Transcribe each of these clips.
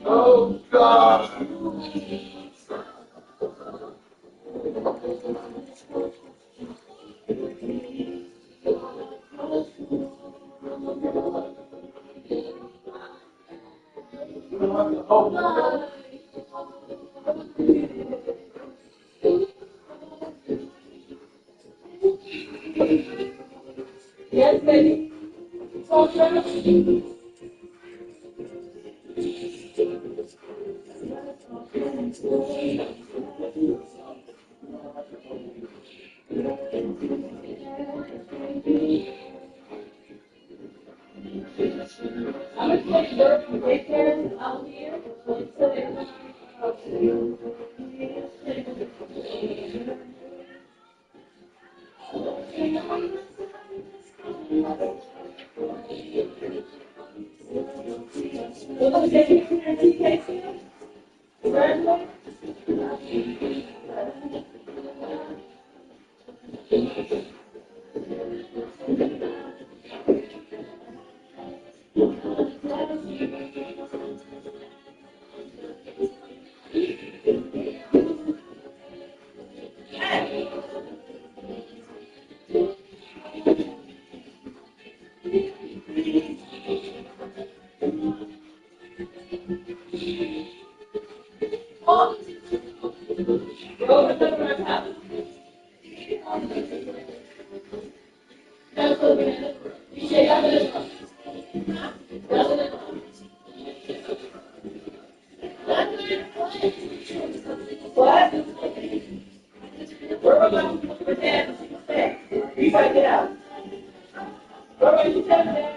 Oh God. Yes, baby. So I'm going to take work from daycare out here. We're going to take you to TK. Graduate. Oh, go with the right house. That's okay. You say that is what? Where about you? Where dad? You find it out. Where about you? Dad?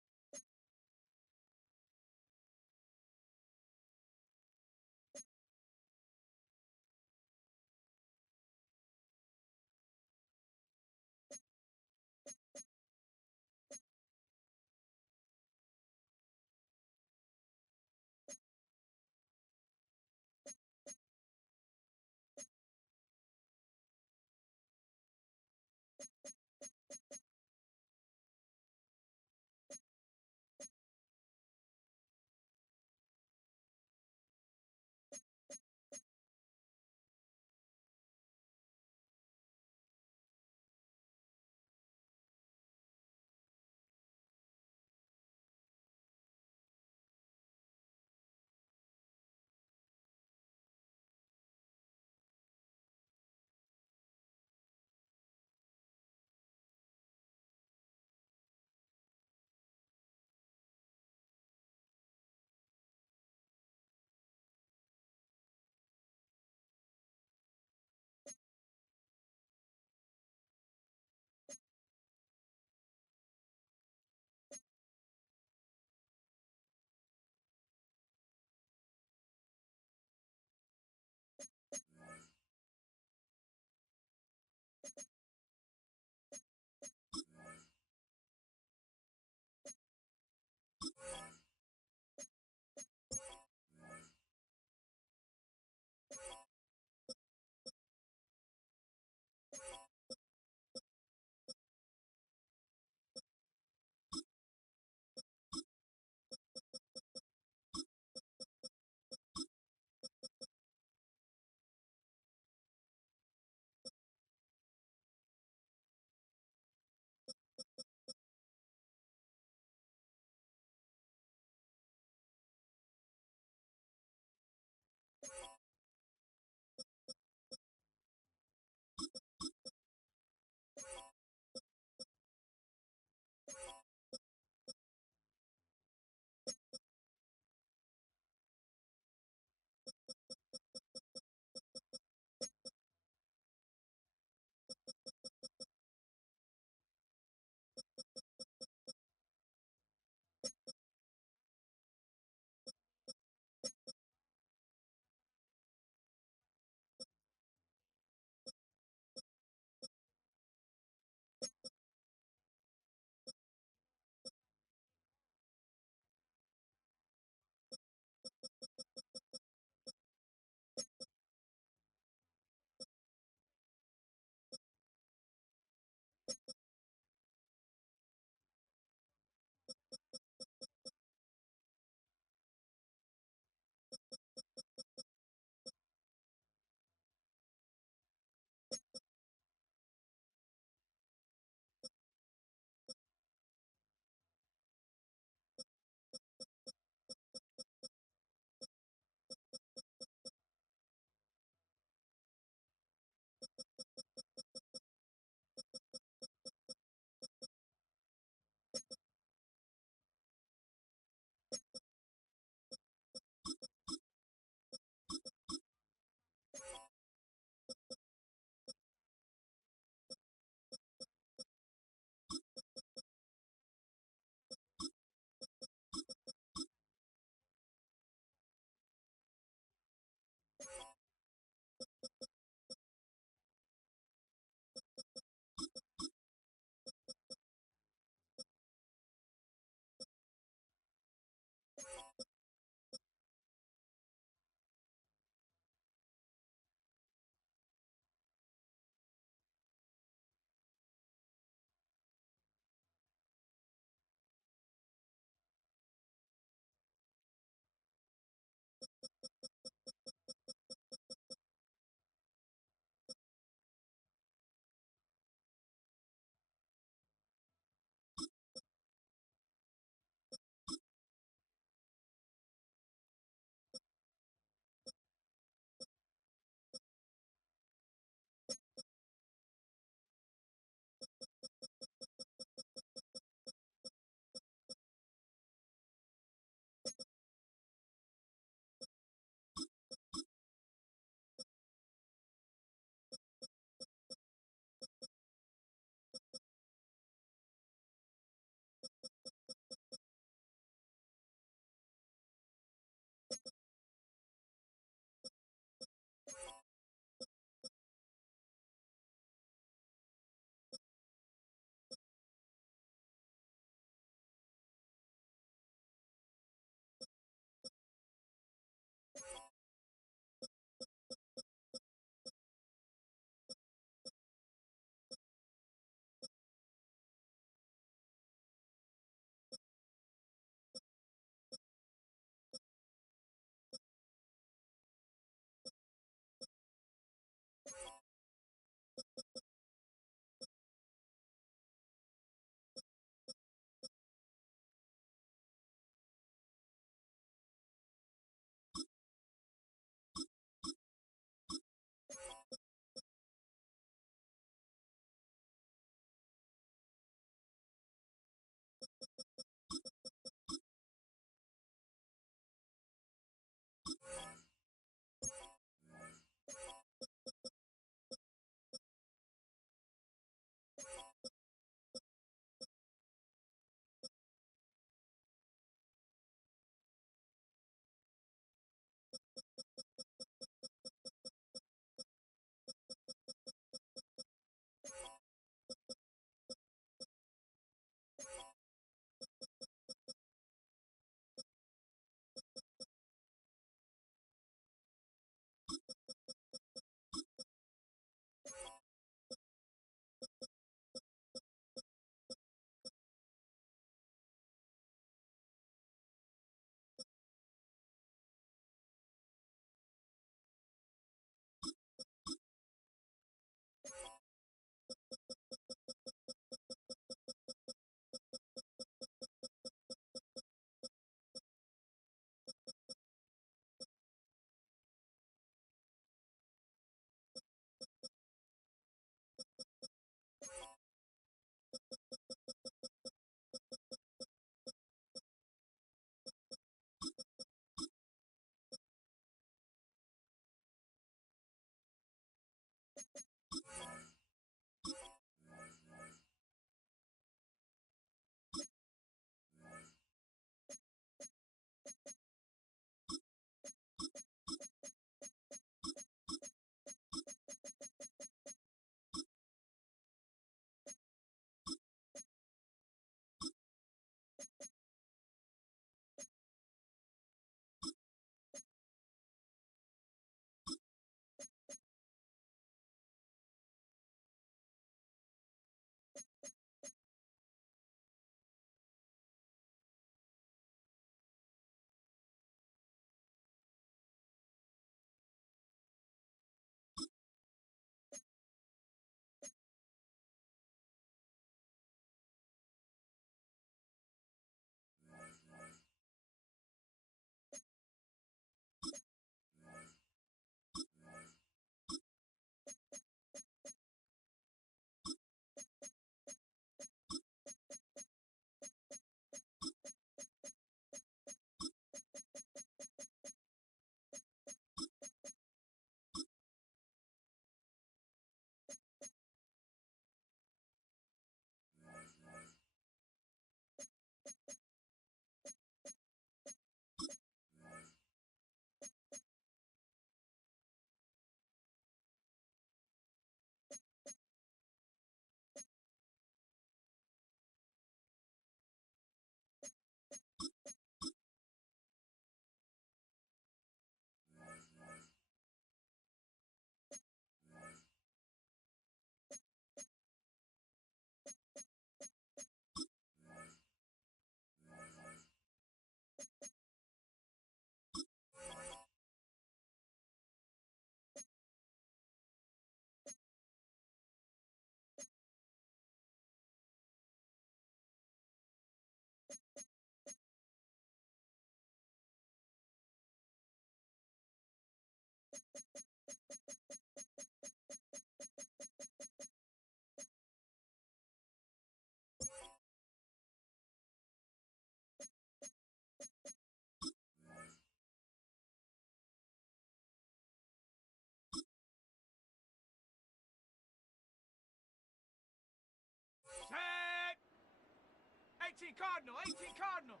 18 Cardinal, 18 Cardinal.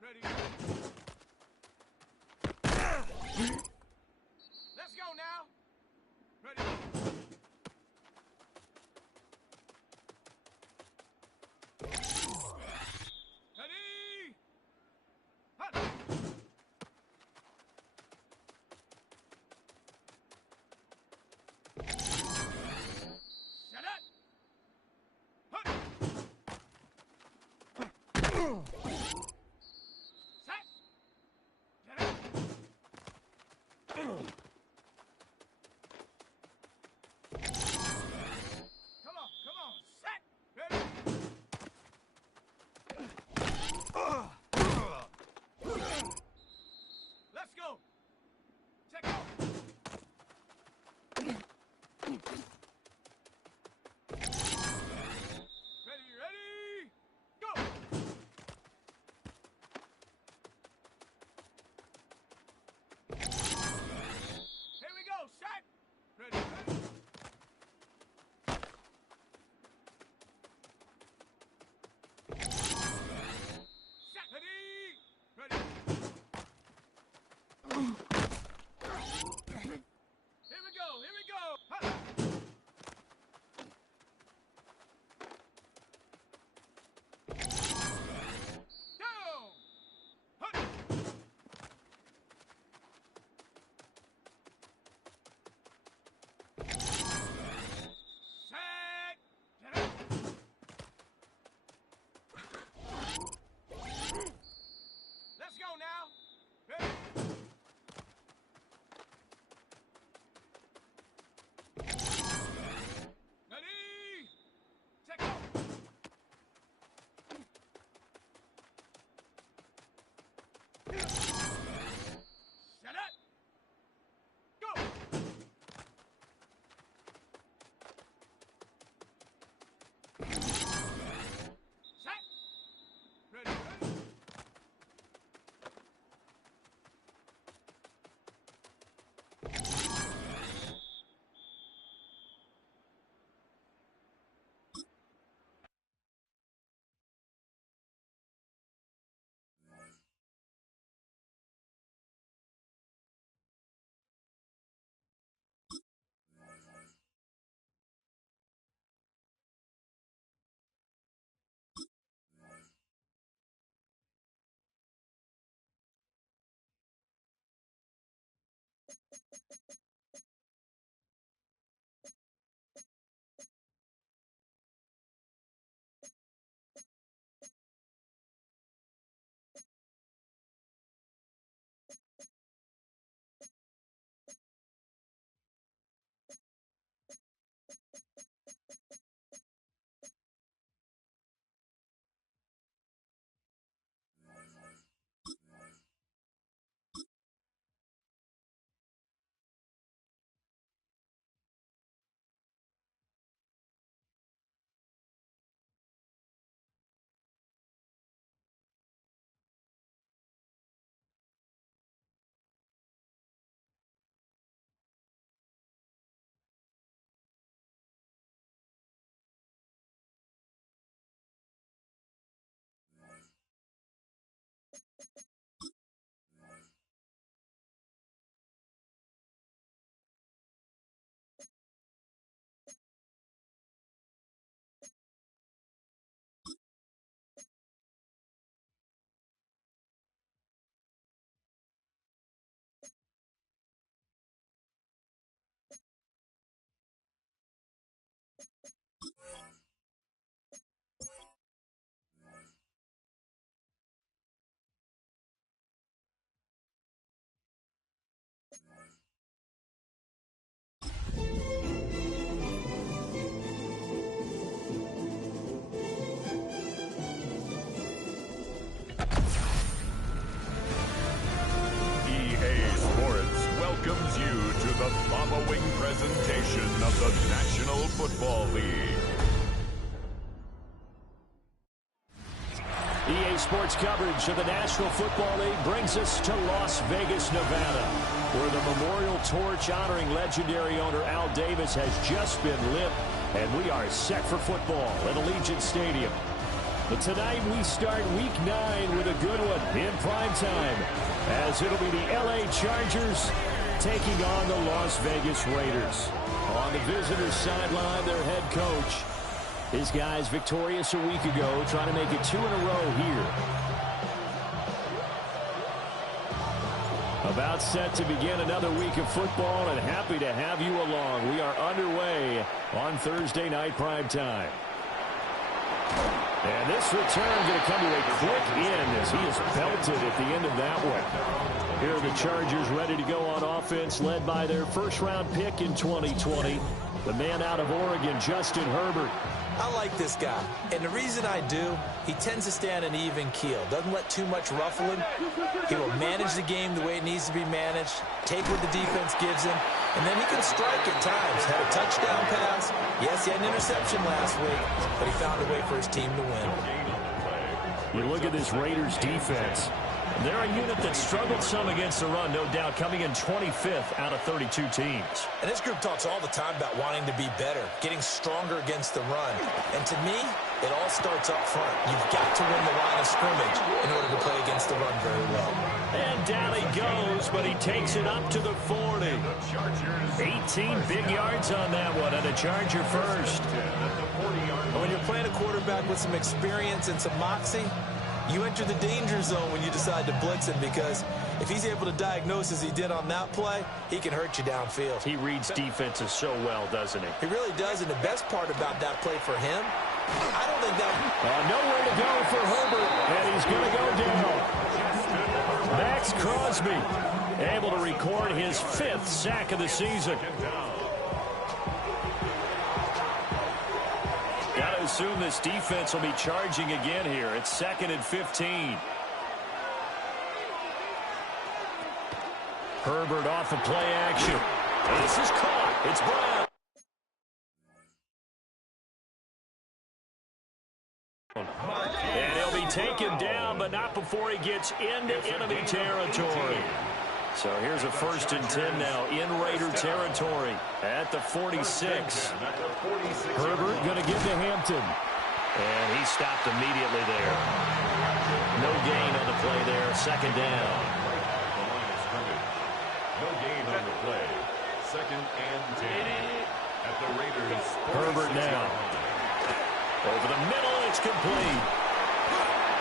Ready? Let's go now. Ready? Ready? Hut. Set it. Hut. Set. Get it. Come on, set. Ready? Let's go. Check out. Ready, go. Here we go, set. Ready. Set. Ready. Here we go. Ha. Down. Hut. Set. Get up. Let's go now. Ready? Ready? Check out. Set it. Go. Set. Ready? following presentation of the National Football League. EA Sports coverage of the National Football League brings us to Las Vegas, Nevada, where the memorial torch honoring legendary owner Al Davis has just been lit, and we are set for football at Allegiant Stadium. But tonight we start Week 9 with a good one in prime time, as it'll be the L.A. Chargers taking on the Las Vegas Raiders. On the visitors' sideline, their head coach. His guys victorious a week ago, trying to make it 2 in a row here. About set to begin another week of football, and happy to have you along. We are underway on Thursday night prime time. And this return going to come to a quick end as he is belted at the end of that one. Here are the Chargers ready to go on offense, led by their first-round pick in 2020, the man out of Oregon, Justin Herbert. I like this guy, and the reason I do, he tends to stay on an even keel. Doesn't let too much ruffle him. He will manage the game the way it needs to be managed, take what the defense gives him, and then he can strike at times. Had a touchdown pass. Yes, he had an interception last week, but he found a way for his team to win. You look at this Raiders defense. They're a unit that struggled some against the run, no doubt, coming in 25th out of 32 teams. And this group talks all the time about wanting to be better, getting stronger against the run. And to me, it all starts up front. You've got to win the line of scrimmage in order to play against the run very well. And down he goes, but he takes it up to the 40. 18 big yards on that one, and a Charger first. When you're playing a quarterback with some experience and some moxie, you enter the danger zone when you decide to blitz him, because if he's able to diagnose as he did on that play, he can hurt you downfield. He reads defenses so well, doesn't he? He really does, and the best part about that play for him, I don't think that... Nowhere to go for Herbert, and he's going to go down. Max Crosby able to record his 5th sack of the season. Got to assume this defense will be charging again here. It's 2nd and 15. Herbert off of play action. This is caught. It's Brown. And he'll be taken down, but not before he gets into enemy territory. So here's a 1st and 10 now in Raider territory at the 46. Herbert going to give to Hampton. And he stopped immediately there. No gain on the play there. 2nd down. No gain on the play. 2nd and 10 at the Raiders. Herbert now. Over the middle, it's complete.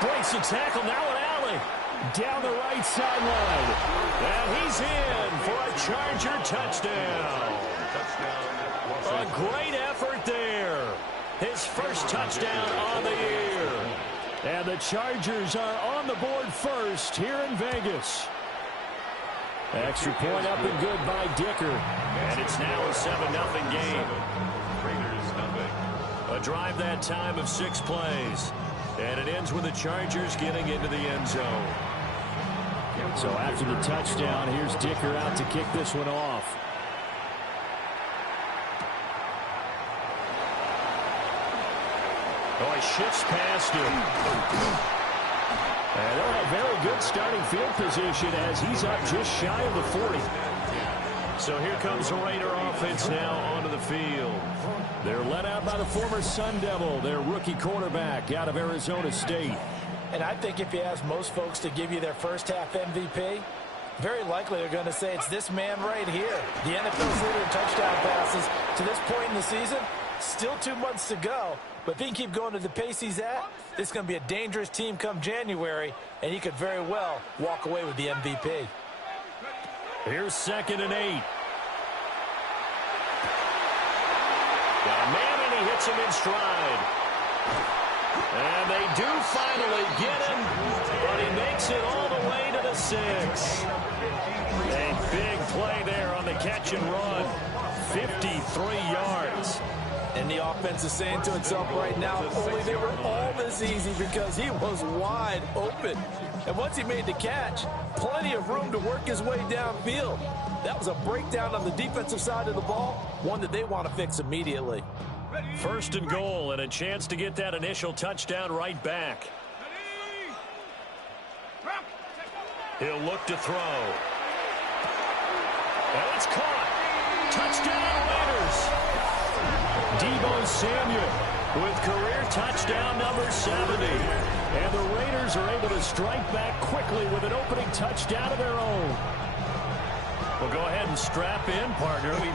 Breaks the tackle, now an alley. Down the right sideline. And he's in for a Charger touchdown. A great effort there. His first touchdown on the year. And the Chargers are on the board first here in Vegas. Extra point up and good by Dicker. And it's now a 7-0 game. Raiders nothing. A drive that time of 6 plays. And it ends with the Chargers getting into the end zone. So after the touchdown, here's Dicker out to kick this one off. Oh, he shifts past him. And they'll have very good starting field position as he's up just shy of the 40. So here comes the Raider offense now onto the field. They're led out by the former Sun Devil, their rookie quarterback out of Arizona State. And I think if you ask most folks to give you their first half MVP, very likely they're going to say it's this man right here. The NFL's leader in touchdown passes to this point in the season. Still 2 months to go, but if he can keep going to the pace he's at, this is going to be a dangerous team come January, and he could very well walk away with the MVP. Here's 2nd and 8. Got a man, and he hits him in stride. And they do finally get him, but he makes it all the way to the 6. A big play there on the catch and run. 53 yards. And the offense is saying to itself right now, if only they were all this easy, because he was wide open. And once he made the catch, plenty of room to work his way downfield. That was a breakdown on the defensive side of the ball, one that they want to fix immediately. 1st and goal, and a chance to get that initial touchdown right back. He'll look to throw. And it's caught. Touchdown, Raiders. Deebo Samuel with career touchdown number 70. And the Raiders are able to strike back quickly with an opening touchdown of their own. Well, go ahead and strap in, partner. We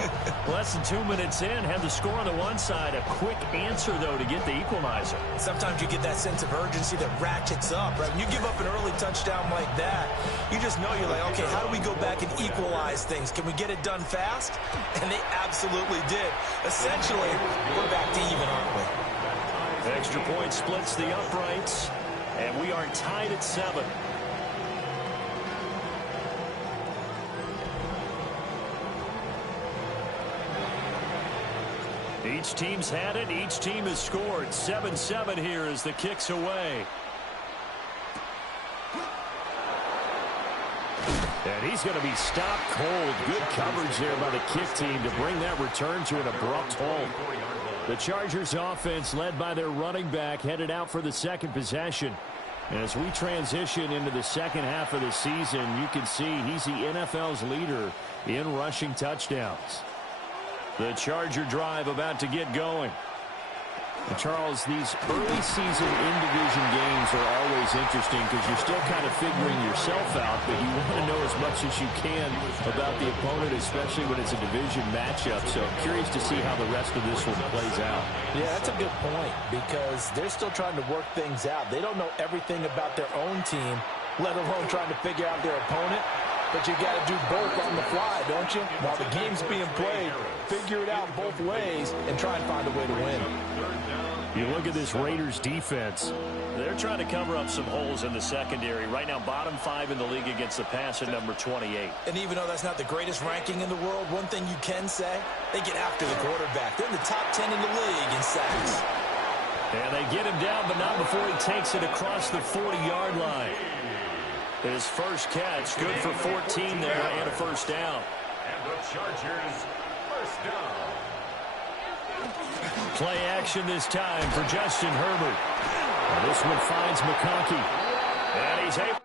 less than 2 minutes in, have the score on the one side. A quick answer, though, to get the equalizer. Sometimes you get that sense of urgency that ratchets up, right? When you give up an early touchdown like that, you just know you're like, okay, how do we go back and equalize things? Can we get it done fast? And they absolutely did. Essentially, we're back to even, aren't we? Extra point splits the uprights, and we are tied at 7. Each team's had it. Each team has scored. 7-7 here as the kick's away. And he's going to be stopped cold. Good coverage there by the kick team to bring that return to an abrupt halt. The Chargers offense, led by their running back, headed out for the second possession. And as we transition into the second half of the season, you can see he's the NFL's leader in rushing touchdowns. The Charger drive about to get going. And Charles, these early season in-division games are always interesting because you're still kind of figuring yourself out, but you want to know as much as you can about the opponent, especially when it's a division matchup. So I'm curious to see how the rest of this one plays out. Yeah, that's a good point because they're still trying to work things out. They don't know everything about their own team, let alone trying to figure out their opponent. But you got to do both on the fly, don't you? While the game's being played, figure it out both ways and try and find a way to win. You look at this Raiders defense. They're trying to cover up some holes in the secondary. Right now, bottom 5 in the league against the pass at number 28. And even though that's not the greatest ranking in the world, one thing you can say, they get after the quarterback. They're in the top 10 in the league in sacks. And they get him down, but not before he takes it across the 40-yard line. His first catch, good for 14 there and a first down. And the Chargers, first down. Play action this time for Justin Herbert. Now this one finds McConkey. And he's able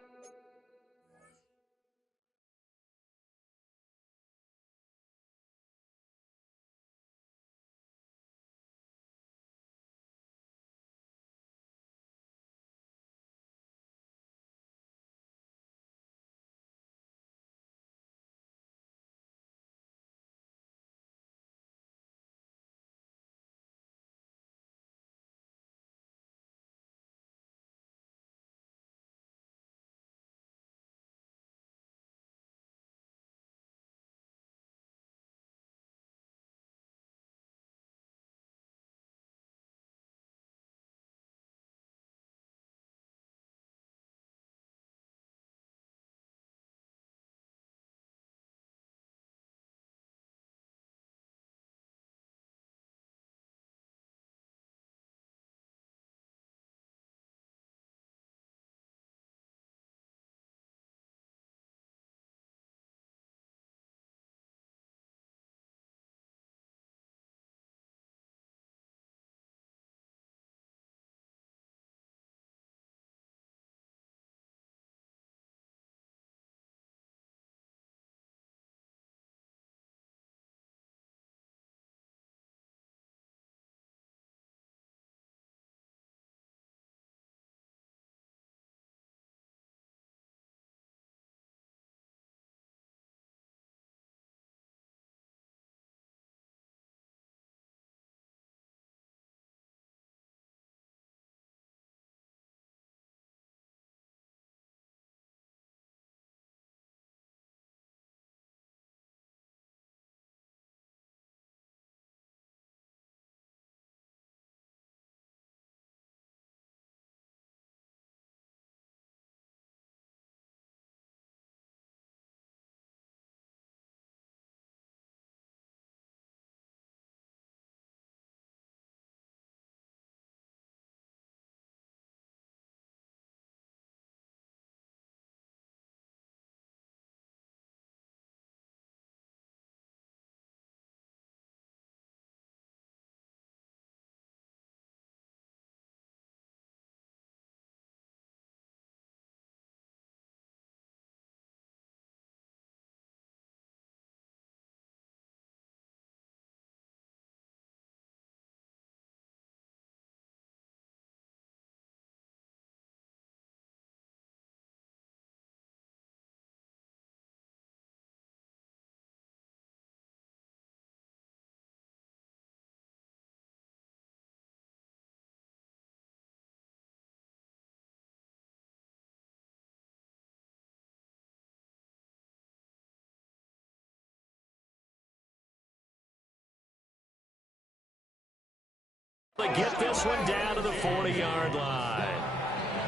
They get this one down to the 40-yard line.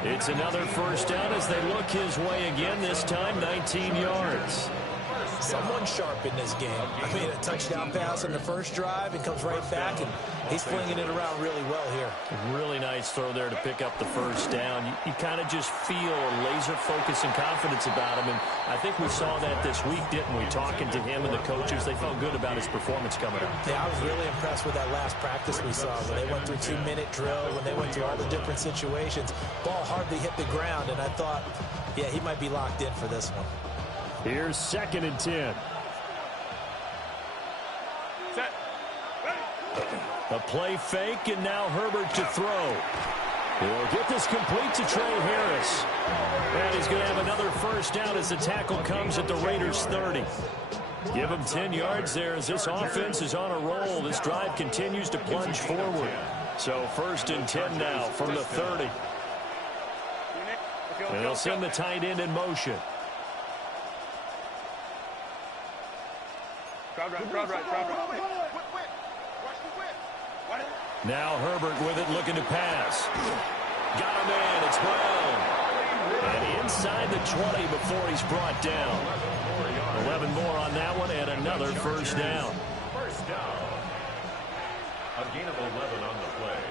It's another first down as they look his way again, this time 19 yards. Someone sharp in this game. I mean, a touchdown pass on the first drive and comes right back, and he's flinging it around really well here. Really nice throw there to pick up the first down. You kind of just feel a laser focus and confidence about him, and I think we saw that this week, didn't we? Talking to him and the coaches, they felt good about his performance coming up. Yeah, I was really impressed with that last practice we saw when they went through 2-minute drill, when they went through all the different situations. Ball hardly hit the ground, and I thought, yeah, he might be locked in for this one. Here's 2nd and 10. Set. A play fake, and now Herbert to throw. He'll get this complete to Trey Harris. And he's going to have another first down as the tackle comes at the Raiders' 30. Give him 10 yards there as this offense is on a roll. This drive continues to plunge forward. So 1st and 10 now from the 30. And they'll send the tight end in motion. Crowd right. Now Herbert with it, looking to pass. Got a man, it's Brown. And inside the 20 before he's brought down. 11 more on that one, and another first down. First down. A gain of 11 on the play.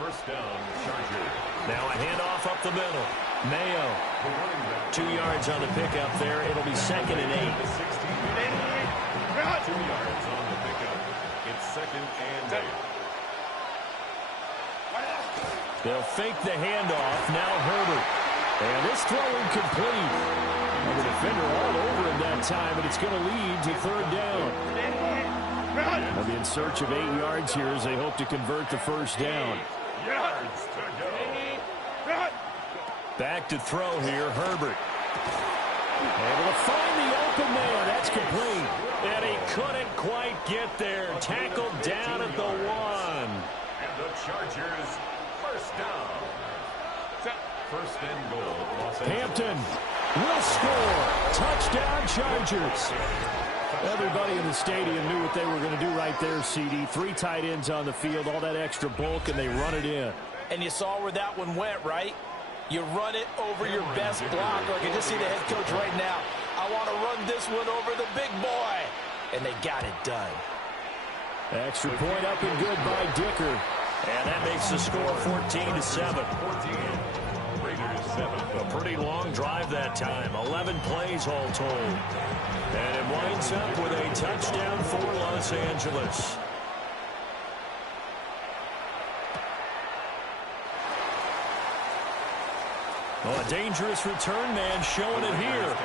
First down, Chargers. Now a handoff up the middle. Mayo. 2 yards on the pickup there. It'll be 2nd and 8. 2 yards on the pickup. It's 2nd and 8. They'll fake the handoff. Now Herbert. And this throw incomplete. The defender all over him that time, and it's going to lead to 3rd down. They'll be in search of 8 yards here as they hope to convert the first down. Yards to go. Back to throw here, Herbert. Able to find the open man. That's complete. And he couldn't quite get there. Tackled down at the 1. And the Chargers, first down. First and goal, Los Angeles. Hampton will score. Touchdown, Chargers. Everybody in the stadium knew what they were going to do right there, CD. 3 tight ends on the field, all that extra bulk, and they run it in. And you saw where that one went, right? You run it over your best blocker. I can just see the head coach right now. I want to run this one over the big boy. And they got it done. Extra point up and good by Dicker. And that makes the score 14-7. 14. Raiders 7. A pretty long drive that time. 11 plays all told. And it winds up with a touchdown for Los Angeles. Oh, a dangerous return man showing it here.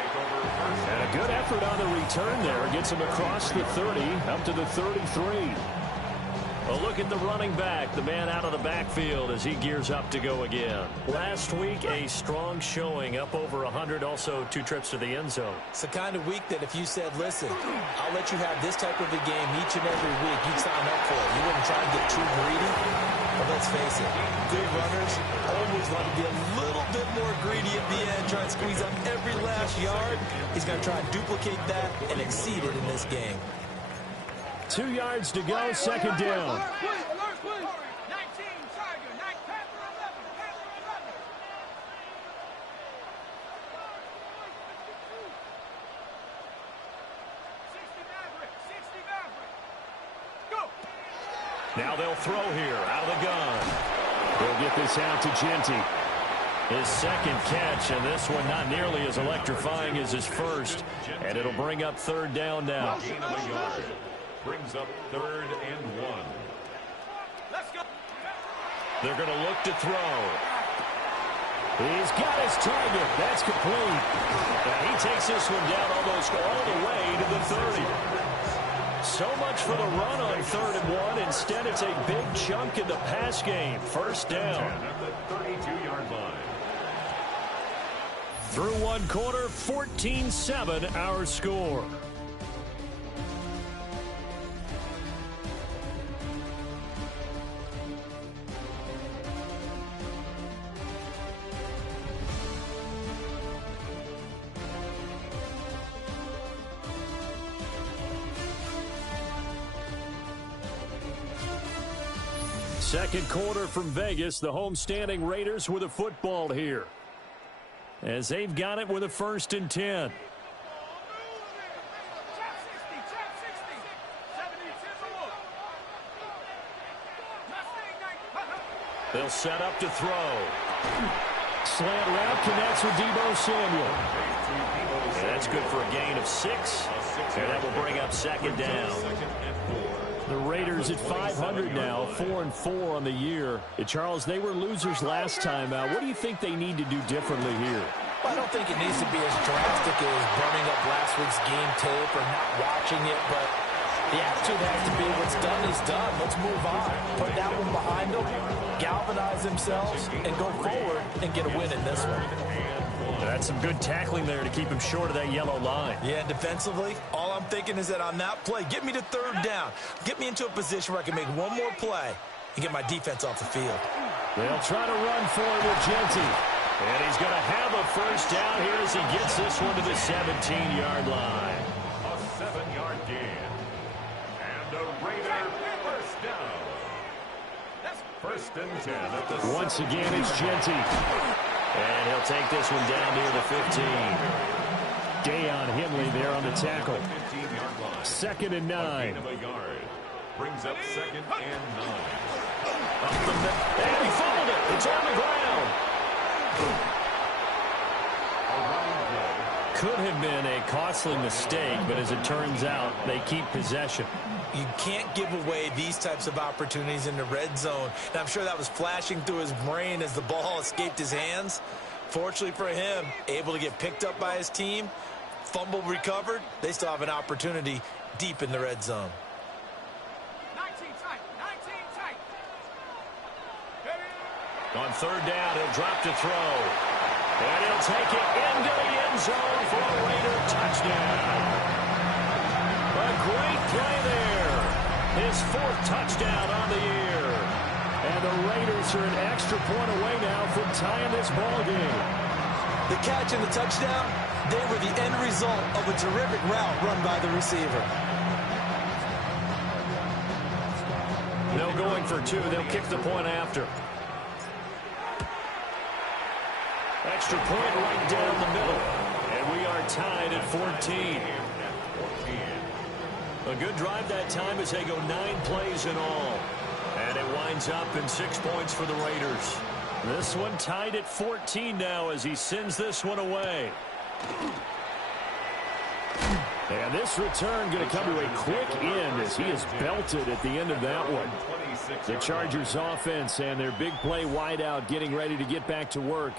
And a good effort on the return there. Gets him across the 30, up to the 33. A look at the running back, the man out of the backfield as he gears up to go again. Last week, a strong showing, up over 100, also 2 trips to the end zone. It's the kind of week that if you said, listen, I'll let you have this type of a game each and every week, you'd sign up for it. You wouldn't try to get too greedy. But let's face it, good runners always want to be a little bit more greedy at the end, try and squeeze up every last yard. He's going to try and duplicate that and exceed it in this game. 2 yards to go, 2nd down. Alert, please. 19, Charger, 9, Panther 11, Panther 11. 60 Maverick. Go. Now they'll throw here, out of the gun. They'll get this out to Genty. His 2nd catch, and this one not nearly as electrifying as his first. And it'll bring up 3rd down now. Gain of a yard. Brings up 3rd and 1. Let's go. They're going to look to throw. He's got his target. That's complete. And he takes this one down almost all the way to the 30. So much for the run on 3rd and 1. Instead, it's a big chunk in the pass game. First down. At the 32-yard line. Through 1 quarter, 14-7 our score. Second quarter from Vegas. The homestanding Raiders with a football here, as they've got it with a 1st and 10. They'll set up to throw. Slant route connects with Deebo Samuel. And that's good for a gain of 6. And that will bring up 2nd down. The Raiders at 500 now, 4-4 on the year. Charles, they were losers last time out. What do you think they need to do differently here? I don't think it needs to be as drastic as burning up last week's game tape or not watching it, but the attitude has to be what's done is done. Let's move on. Put that one behind them, galvanize themselves, and go forward and get a win in this one. That's some good tackling there to keep him short of that yellow line. Yeah, defensively, all I'm thinking is that on that play, get me to 3rd down. Get me into a position where I can make one more play and get my defense off the field. They'll try to run for it with Genty. And he's going to have a 1st down here as he gets this one to the 17-yard line. A 7-yard gain. And a Raider 1st down. 1st and 10 at the Once again, it's Genty. And he'll take this one down near the 15. Deion Henley there on the tackle. 15-yard line. 2nd and 9. Of a yard. Brings up 2nd and 9. Up the middle. And he fumbled it. It's on the ground. Could have been a costly mistake, but as it turns out, they keep possession. You can't give away these types of opportunities in the red zone. And I'm sure that was flashing through his brain as the ball escaped his hands. Fortunately for him, able to get picked up by his team, fumble recovered. They still have an opportunity deep in the red zone. 19 tight. On 3rd down, he'll drop to throw. And he'll take it into the end zone for a Raider touchdown. A great play there. His 4th touchdown on the year. And the Raiders are an extra point away now from tying this ball game. The catch and the touchdown, they were the end result of a terrific route run by the receiver. No going for 2. They'll kick the point after. Extra point right down the middle. And we are tied at 14. A good drive that time as they go 9 plays in all. And it winds up in 6 points for the Raiders. This one tied at 14 now as he sends this one away. And this return going to come to a quick end as he is belted at the end of that one. The Chargers offense and their big play wideout getting ready to get back to work.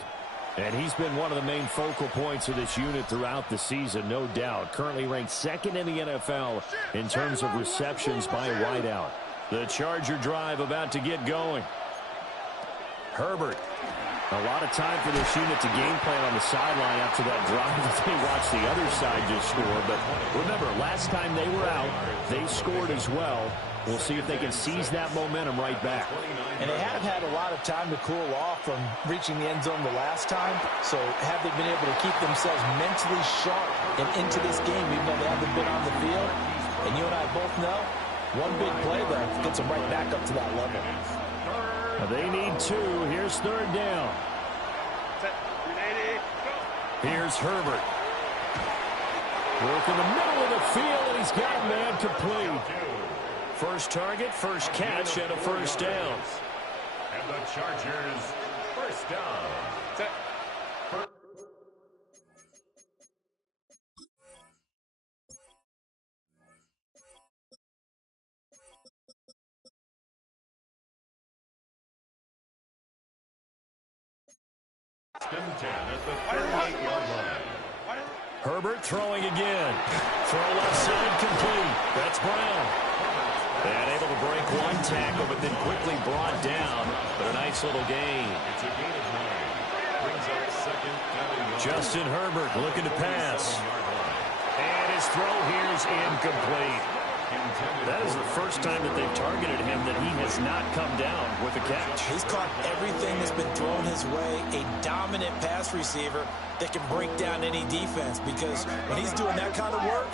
And he's been one of the main focal points of this unit throughout the season, no doubt. Currently ranked 2nd in the NFL in terms of receptions by wideout. The Charger drive about to get going. Herbert. A lot of time for this unit to game plan on the sideline after that drive that they watched the other side just score. But remember, last time they were out, they scored as well. We'll see if they can seize that momentum right back. And they have had a lot of time to cool off from reaching the end zone the last time. So have they been able to keep themselves mentally sharp and into this game, even though they haven't been on the field? And you and I both know, one big play there gets them right back up to that level. They need 2. Here's 3rd down. Here's Herbert. Work in the middle of the field, and he's got a man complete. First target, first catch, and a 1st down. And the Chargers 1st down. At the 38-yard line. Herbert throwing again. Throw left side complete. That's Brown. And able to break one tackle, but then quickly brought down. But a nice little gain. It's a gain of 9. Brings up 2nd and a yard. Justin Herbert looking to pass. And his throw here is incomplete. That is the first time that they've targeted him that he has not come down with a catch. He's caught everything that's been thrown his way. A dominant pass receiver that can break down any defense, because when he's doing that kind of work,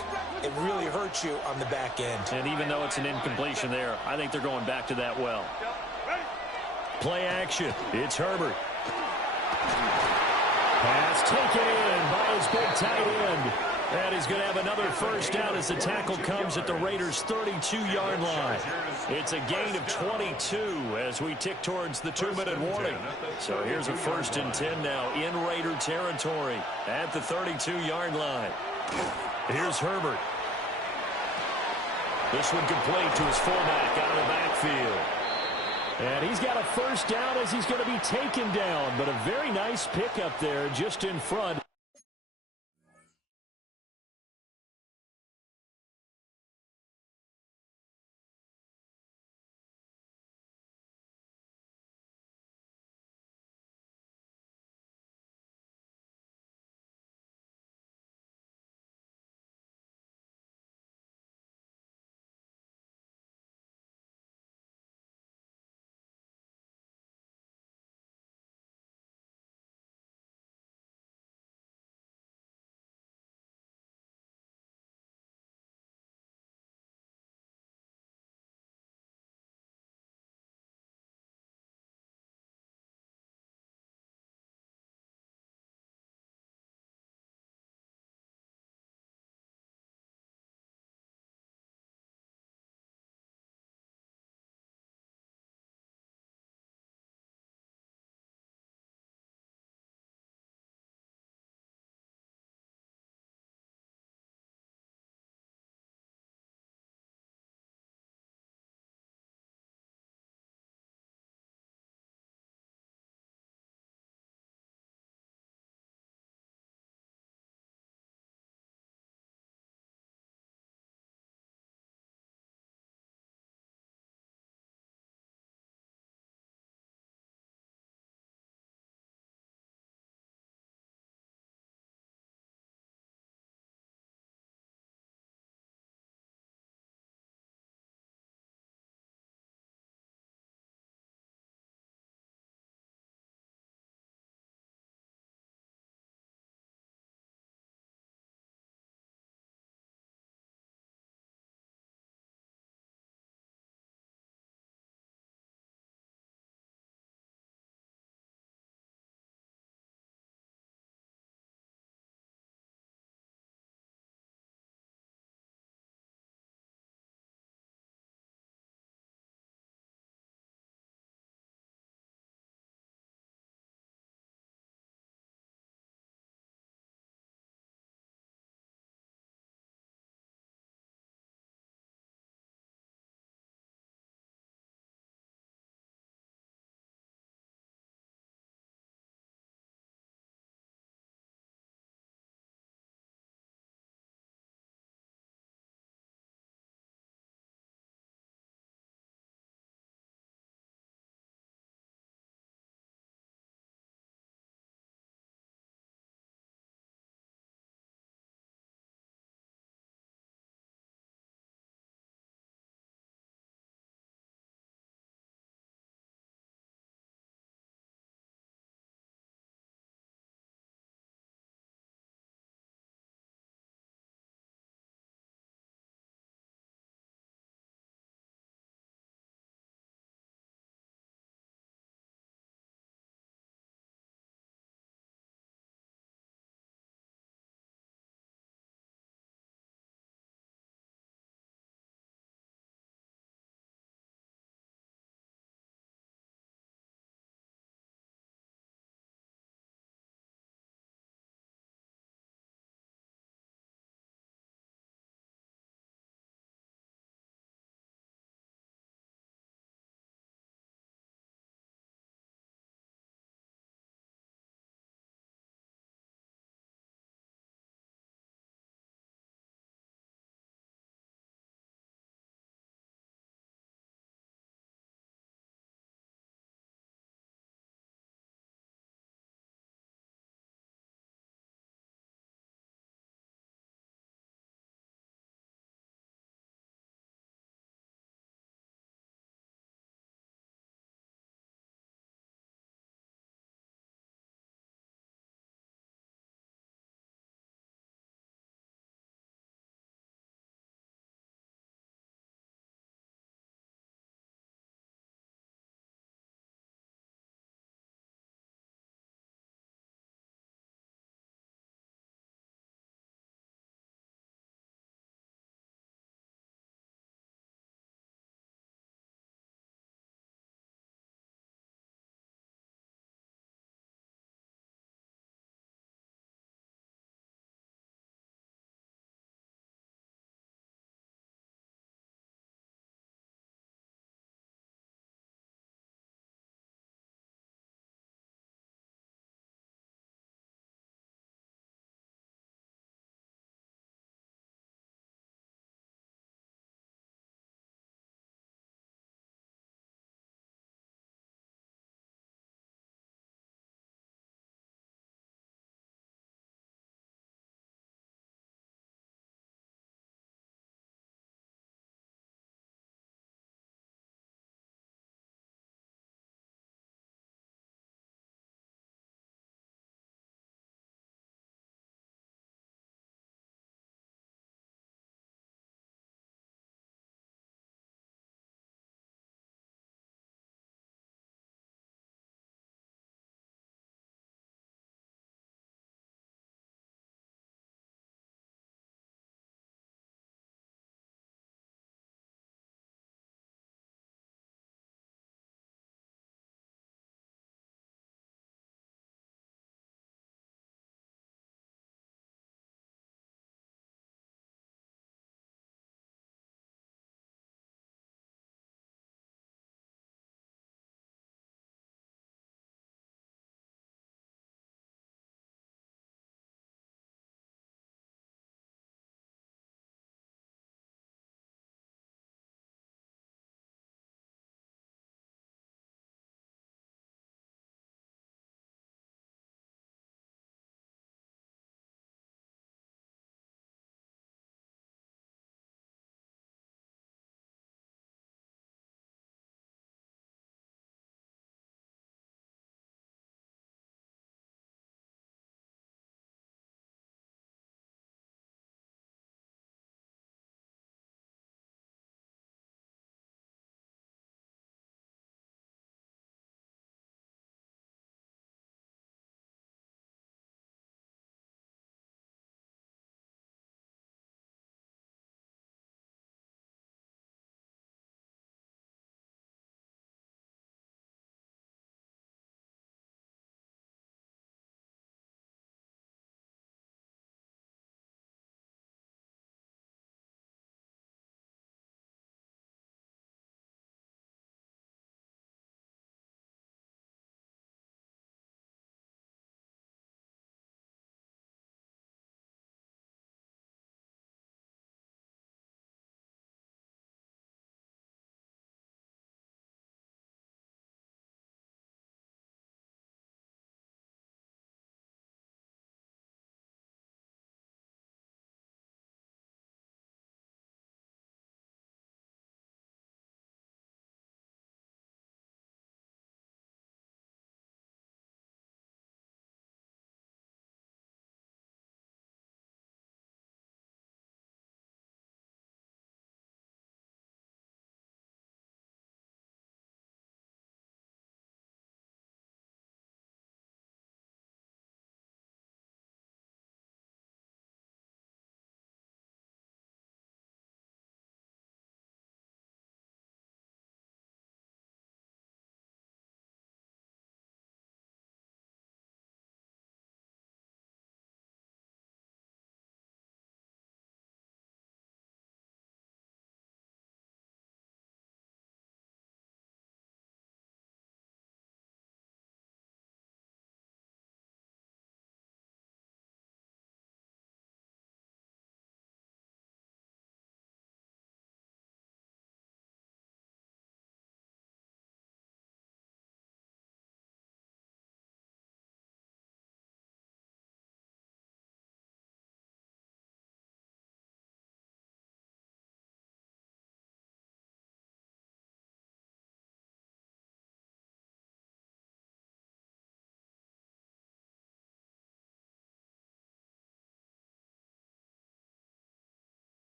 it really hurts you on the back end. And even though it's an incompletion there, I think they're going back to that well. Play action. It's Herbert. Pass taken in by his big tight end. And he's going to have another first down as the tackle comes at the Raiders' 32-yard line. It's a gain of 22 as we tick towards the 2-minute warning. So here's a 1st and 10 now in Raider territory at the 32-yard line. Here's Herbert. This one complete to his fullback out of the backfield. And he's got a first down as he's going to be taken down. But a very nice pickup there just in front.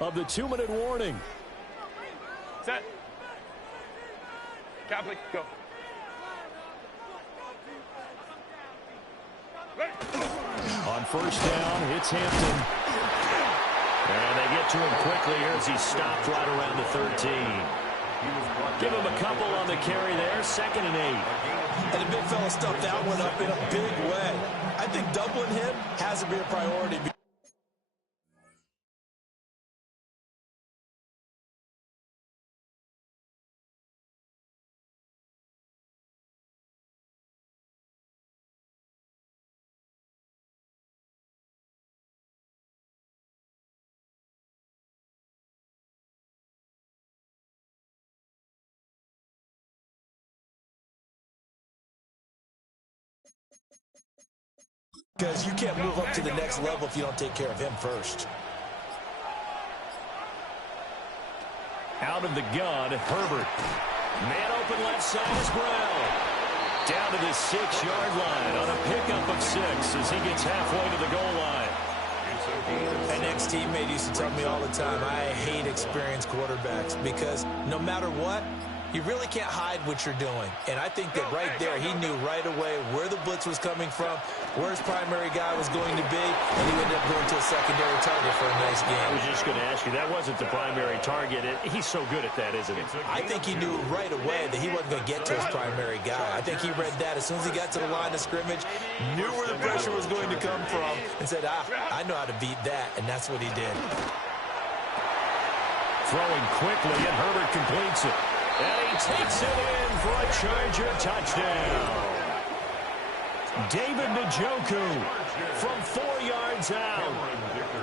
of the 2-minute warning. Set. Copley, go. On first down, it's Hampton. And they get to him quickly here as he stopped right around the 13. Give him a couple on the carry there, 2nd and 8. And the big fella stuffed that one up in a big way. I think doubling him has to be a priority. Because you can't move up to the next level if you don't take care of him first. Out of the gun, Herbert. Man open left side is Brown. Down to the 6-yard line on a pickup of 6 as he gets halfway to the goal line. An ex-teammate used to tell me all the time, I hate experienced quarterbacks because no matter what, you really can't hide what you're doing. And I think that right there, he knew right away where the blitz was coming from, where his primary guy was going to be, and he ended up going to a secondary target for a nice game. I was just going to ask you, that wasn't the primary target. He's so good at that, isn't he? I think he knew right away that he wasn't going to get to his primary guy. I think he read that as soon as he got to the line of scrimmage, knew where the pressure was going to come from, and said, I know how to beat that, and that's what he did. Throwing quickly, and Herbert completes it. And he takes it in for a Charger touchdown. David Njoku from 4 yards out.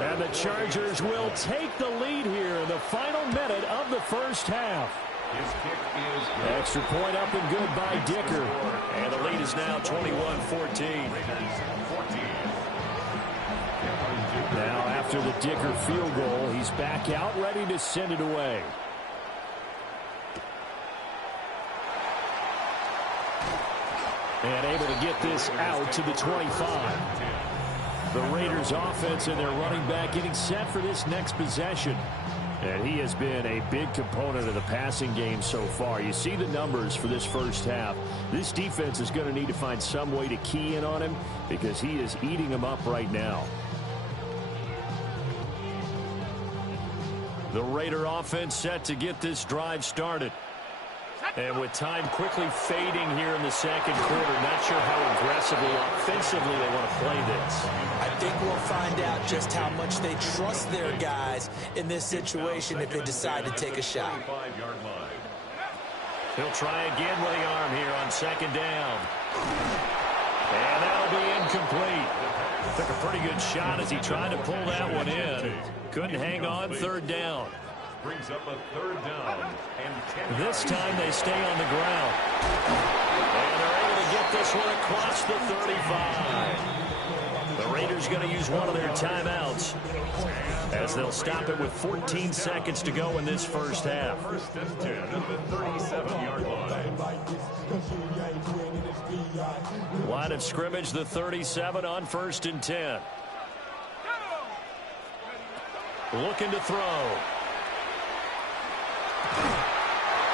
And the Chargers will take the lead here in the final minute of the first half. Extra point up and good by Dicker. And the lead is now 21-14. Now after the Dicker field goal, he's back out ready to send it away. And able to get this out to the 25. The Raiders offense and their running back getting set for this next possession. And he has been a big component of the passing game so far. You see the numbers for this first half. This defense is going to need to find some way to key in on him because he is eating them up right now. The Raider offense set to get this drive started. And with time quickly fading here in the second quarter, not sure how aggressively, offensively they want to play this. I think we'll find out just how much they trust their guys in this situation if they decide to take a shot. He'll try again with the arm here on 2nd down. And that'll be incomplete. Took a pretty good shot as he tried to pull that one in. Couldn't hang on 3rd down. Brings up a 3rd down and 10. This time they stay on the ground. And they're able to get this one across the 35. The Raiders going to use one of their timeouts as they'll stop it with 14 seconds to go in this first half. 1st and 10 at the 37-yard line. Line of scrimmage, the 37 on 1st and 10. Looking to throw.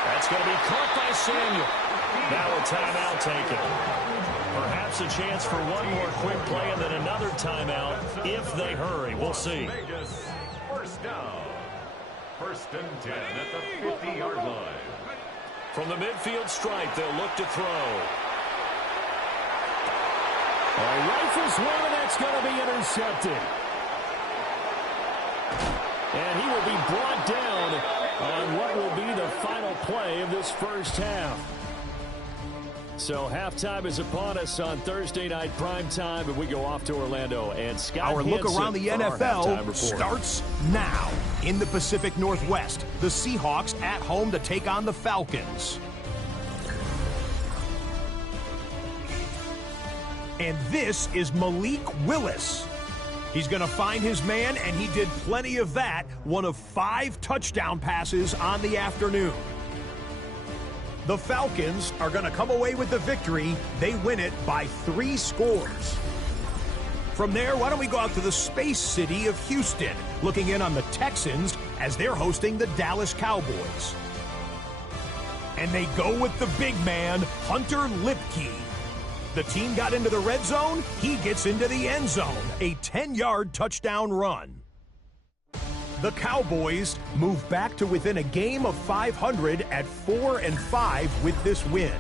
That's going to be caught by Samuel. Now a timeout taken. Perhaps a chance for one more quick play and then another timeout if they hurry. We'll see. Vegas, 1st down. 1st and 10 at the 50-yard line. From the midfield stripe, they'll look to throw. Rifles one, and that's going to be intercepted. And he will be brought down on what will be the final play of this first half. So halftime is upon us on Thursday night primetime, and we go off to Orlando. And Scott Our look Hansen around the for our halftime NFL report. starts now. In the Pacific Northwest, the Seahawks at home to take on the Falcons. And this is Malik Willis. He's going to find his man, and he did plenty of that. One of 5 touchdown passes on the afternoon. The Falcons are going to come away with the victory. They win it by 3 scores. From there, why don't we go out to the Space City of Houston, looking in on the Texans as they're hosting the Dallas Cowboys. And they go with the big man, Hunter Lipke. The team got into the red zone, he gets into the end zone. A 10-yard touchdown run. The Cowboys move back to within a game of 500 at 4-5 with this win.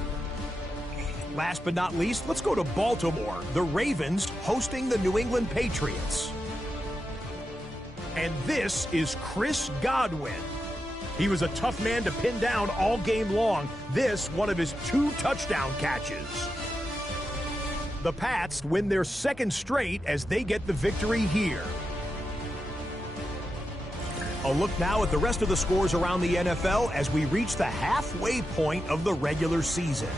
Last but not least, let's go to Baltimore. The Ravens hosting the New England Patriots. And this is Chris Godwin. He was a tough man to pin down all game long. This, one of his 2 touchdown catches. The Pats win their 2nd straight as they get the victory here. A look now at the rest of the scores around the NFL as we reach the halfway point of the regular season.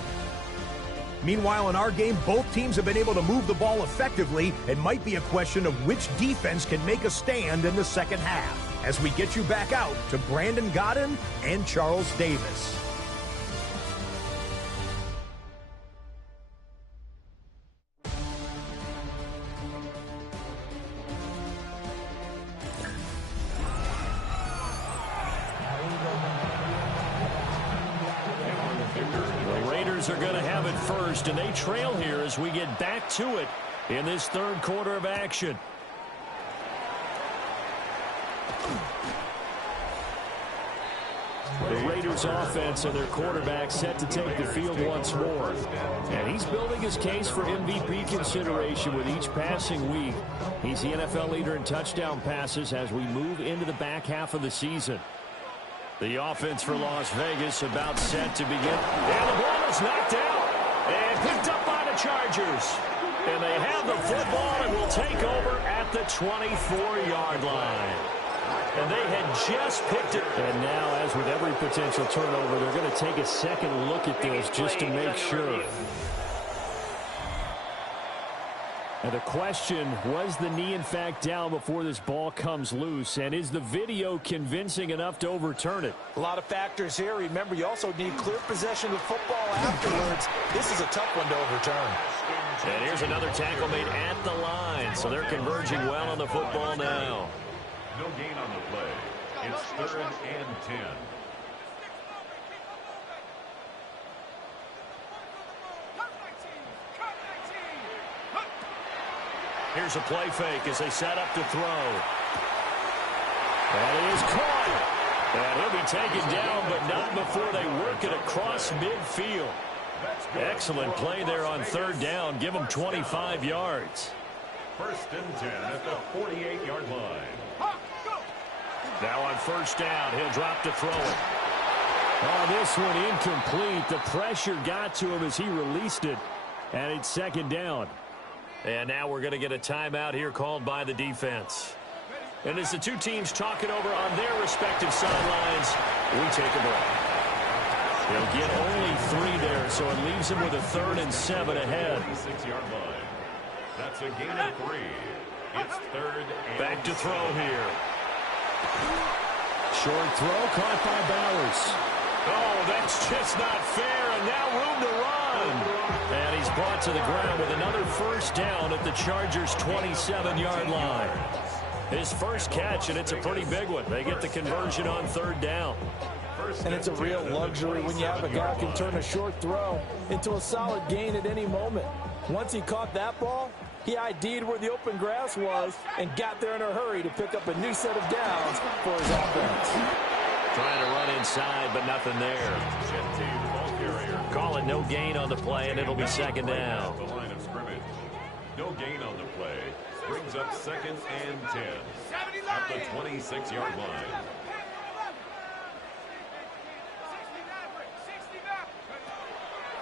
Meanwhile, in our game, both teams have been able to move the ball effectively. It might be a question of which defense can make a stand in the second half. As we get you back out to Brandon Gaudin and Charles Davis. The Raiders are going to have it first, and they trail here as we get back to it in this 3rd quarter of action. The Raiders offense and their quarterback set to take the field once more. And he's building his case for MVP consideration with each passing week. He's the NFL leader in touchdown passes as we move into the back half of the season. The offense for Las Vegas about set to begin. And the ball is knocked out and picked up by the Chargers. And they have the football and will take over at the 24-yard line. And they had just picked it. And now, as with every potential turnover, they're going to take a second look at this just to make sure. And the question, was the knee in fact down before this ball comes loose? And is the video convincing enough to overturn it? A lot of factors here. Remember, you also need clear possession of football afterwards. This is a tough one to overturn. And here's another tackle made at the line. So they're converging well on the football now. No gain on the play. It's 3rd and 10. Here's a play fake as they set up to throw. And he is caught. And he'll be taken down, but not before they work it across midfield. Excellent play there on 3rd down. Give him 25 yards. 1st and 10 at the 48-yard line. Now on 1st down, he'll drop to throw it. Oh, this one incomplete. The pressure got to him as he released it. And it's 2nd down. And now we're going to get a timeout here called by the defense. And as the two teams talk it over on their respective sidelines, we take a break. They'll get only 3 there, so it leaves them with a 3rd and 7 ahead. 36-yard line. That's a gain of 3. It's 3rd and back to throw here. Short throw caught by Bowers. Oh, that's just not fair, and now room to run. And he's brought to the ground with another 1st down at the Chargers' 27-yard line. His first catch, and it's a pretty big one. They get the conversion on 3rd down. And it's a real luxury when you have a guy who can turn a short throw into a solid gain at any moment. Once he caught that ball, he ID'd where the open grass was and got there in a hurry to pick up a new set of downs for his offense. Trying to run inside, but nothing there. Call it no gain on the play, and it'll be 2nd down. The line of scrimmage. No gain on the play. Brings up 2nd and 10 at the 26-yard line.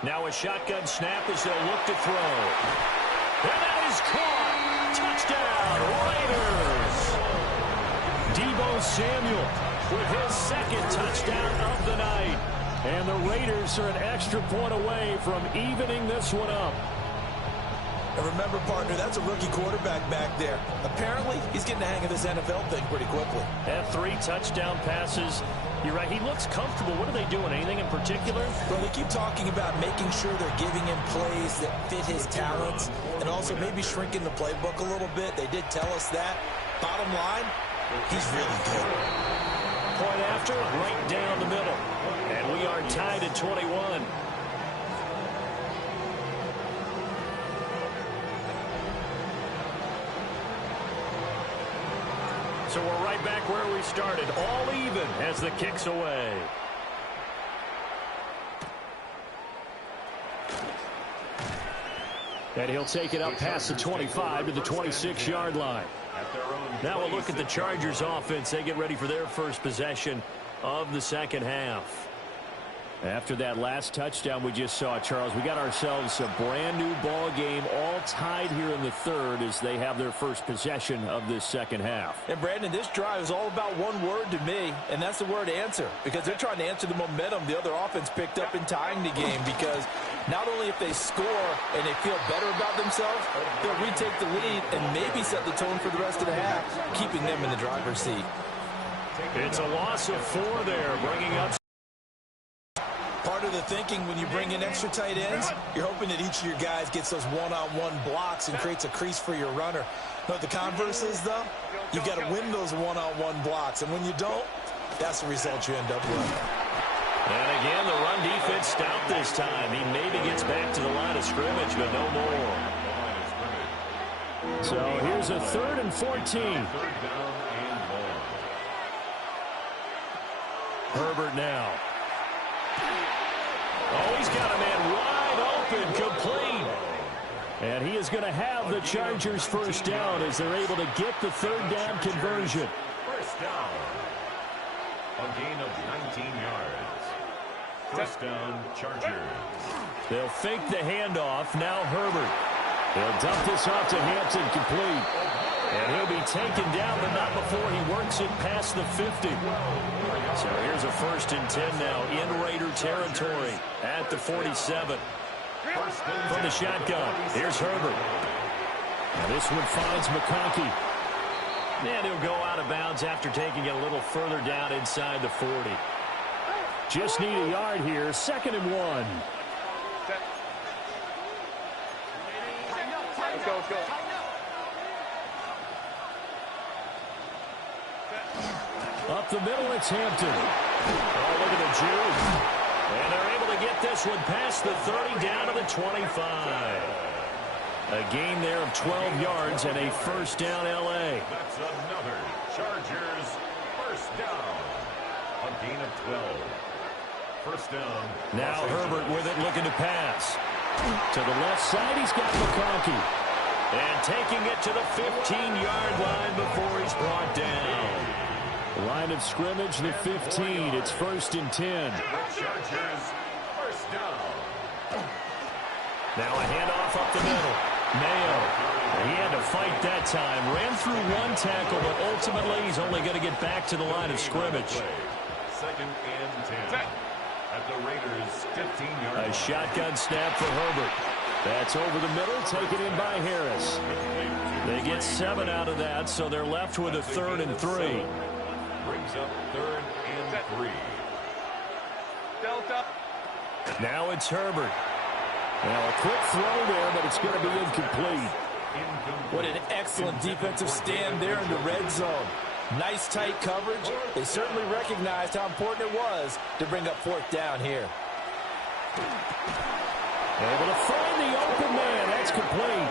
Now a shotgun snap as they'll look to throw. And that is caught. Touchdown, Raiders. Deebo Samuel with his 2nd touchdown of the night. And the Raiders are an extra point away from evening this one up. And remember, partner, that's a rookie quarterback back there. Apparently, he's getting the hang of this NFL thing pretty quickly. Had 3 touchdown passes. You're right, he looks comfortable. What are they doing? Anything in particular? Well, they keep talking about making sure they're giving him plays that fit his talents and also maybe shrinking the playbook a little bit. They did tell us that. Bottom line, he's really good. point after, right down the middle. And we are tied at 21. So we're right back where we started, all even as the kick's away. And he'll take it up past the 25 to the 26-yard line. Now we'll look at the Chargers offense. They get ready for their first possession of the second half. After that last touchdown we just saw, Charles, we got ourselves a brand new ball game, all tied here in the third as they have their first possession of this second half. And Brandon, this drive is all about one word to me, and that's the word answer, because they're trying to answer the momentum the other offense picked up in tying the game, because not only if they score and they feel better about themselves, they'll retake the lead and maybe set the tone for the rest of the half, keeping them in the driver's seat. It's a loss of 4 there, bringing up. Part of the thinking when you bring in extra tight ends, you're hoping that each of your guys gets those one-on-one blocks and creates a crease for your runner. Know what the converse is, though? You've got to win those one-on-one blocks, and when you don't, that's the result you end up with. And again, the run defense stopped this time. He maybe gets back to the line of scrimmage, but no more. So here's a 3rd and 14. Herbert now. Oh, he's got a man wide open, complete. And he is going to have the Chargers first down as they're able to get the 3rd down conversion. First down. A gain of 19 yards. First down, Chargers. They'll fake the handoff. Now Herbert. He'll dump this off to Hampton, complete. And he'll be taken down, but not before he works it past the 50. So here's a 1st and 10 now in Raider territory at the 47. From the shotgun, here's Herbert. Now this one finds McConkey. And he'll go out of bounds after taking it a little further down inside the 40. Just need a yard here, 2nd and 1. Let's go, let's go. Up the middle, it's Hampton. Oh, look at the juke. And they're able to get this one past the 30 down to the 25. A gain there of 12 yards and a first down, L.A. That's another Chargers first down. A gain of 12. First down. Now Herbert with it, looking to pass. To the left side, he's got McConkey. And taking it to the 15-yard line before he's brought down. Line of scrimmage, the 15. It's 1st and 10. Chargers first down. Now a handoff up the middle. Mayo. He had to fight that time. Ran through one tackle, but ultimately he's only going to get back to the line of scrimmage. 2nd and 10. At the Raiders' 15-yard line. A shotgun snap for Herbert. That's over the middle, taken in by Harris. They get 7 out of that, so they're left with a 3rd and 3. Brings up 3rd and 3. Delta. Now it's Herbert. Now a quick throw there, but it's going to be incomplete. What an excellent defensive stand there in the red zone. Nice tight coverage. They certainly recognized how important it was to bring up 4th down here. Able to find the open man. That's complete.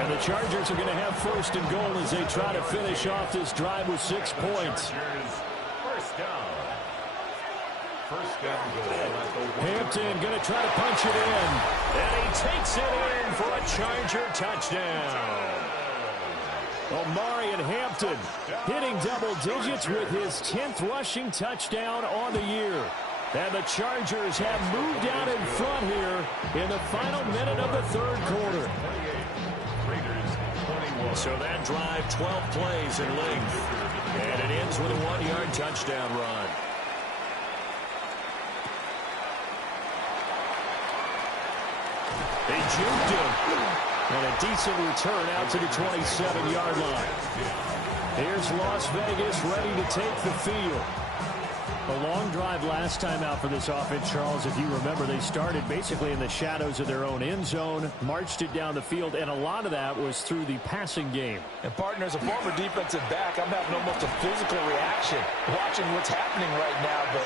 And the Chargers are going to have 1st and goal as they try to finish off this drive with 6 points. First down. First down goal. Hampton going to try to punch it in. And he takes it in for a Charger touchdown. Omarion Hampton hitting double digits with his 10th rushing touchdown on the year. And the Chargers have moved out in front here in the final minute of the 3rd quarter. So that drive, 12 plays in length. And it ends with a 1-yard touchdown run. They juked him. And a decent return out to the 27-yard line. Here's Las Vegas ready to take the field. A long drive last time out for this offense, Charles. If you remember, they started basically in the shadows of their own end zone, marched it down the field, and a lot of that was through the passing game. And partner, as a former defensive back, I'm having almost a physical reaction watching what's happening right now. But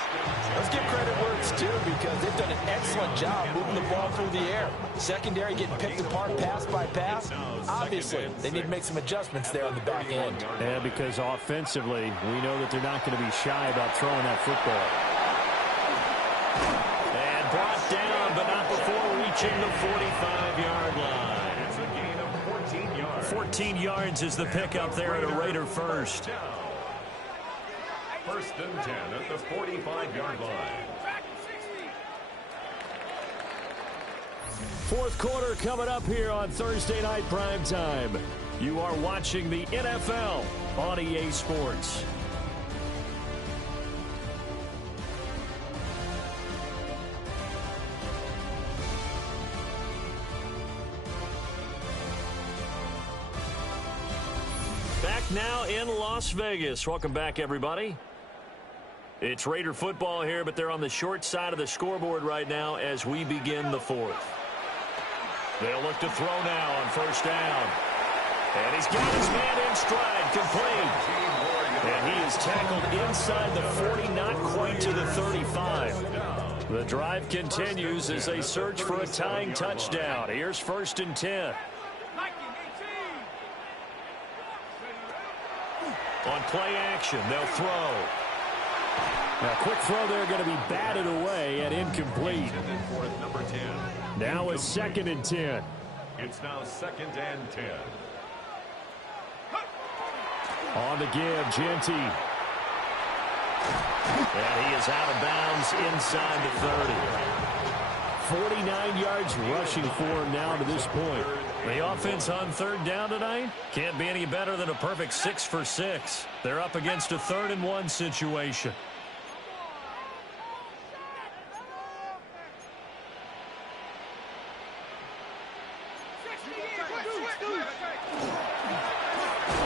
let's give credit where it's due, because they've done an excellent job moving the ball through the air. Secondary getting picked apart pass by pass. Obviously, they need to make some adjustments there on the back end. Yeah, because offensively, we know that they're not going to be shy about throwing that football. And brought down, but not before reaching the 45-yard line. It's a gain of 14 yards. 14 yards is the pickup there at a Raider first. First and 10 at the 45-yard line. Fourth quarter coming up here on Thursday Night Primetime. You are watching the NFL on EA Sports. Back now in Las Vegas. Welcome back, everybody. It's Raider football here, but they're on the short side of the scoreboard right now as we begin the fourth. They'll look to throw now on first down. And he's got his man in stride, complete. And he is tackled inside the 40, not quite to the 35. The drive continues as they search for a tying touchdown. Here's first and 10. On play action, they'll throw. Now, quick throw there going to be batted away and incomplete. Number 10. Now it's second and 10. It's now second and 10. On the give, Genty. And he is out of bounds inside the 30. 49 yards rushing for him now to this point. The offense on third down tonight can't be any better than a perfect 6 for 6. They're up against a 3rd and 1 situation.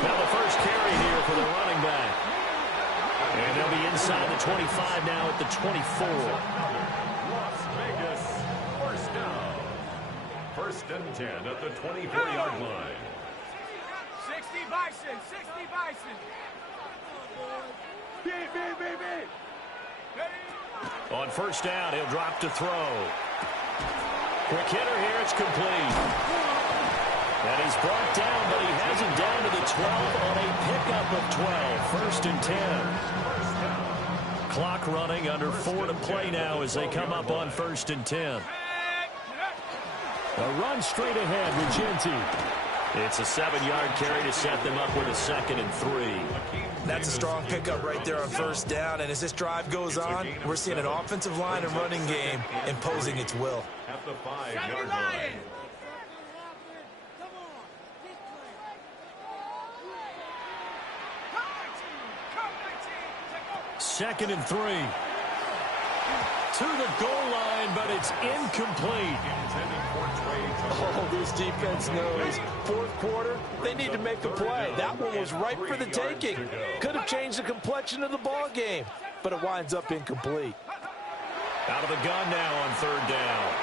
Now the first carry here for the running back. And they'll be inside the 25 now at the 24. Las Vegas, first down. First and 10 at the 24-yard line. 60 Bison, 60 Bison. On first down, he'll drop to throw. Quick hitter here, it's complete. And he's brought down, but he has it down to the 12 on a pickup of 12. First and 10. Clock running, under 4 to play now as they come up on first and 10. A run straight ahead with Genty. It's a 7-yard carry to set them up with a 2nd and 3. That's a strong pickup right there on first down. And as this drive goes on, we're seeing an offensive line and running game imposing its will. At the 5-yard line. Second and 3. To the goal line, but it's incomplete. Oh, this defense knows. Fourth quarter, they need to make a play. That one was ripe for the taking. Could have changed the complexion of the ball game, but it winds up incomplete. Out of the gun now on third down.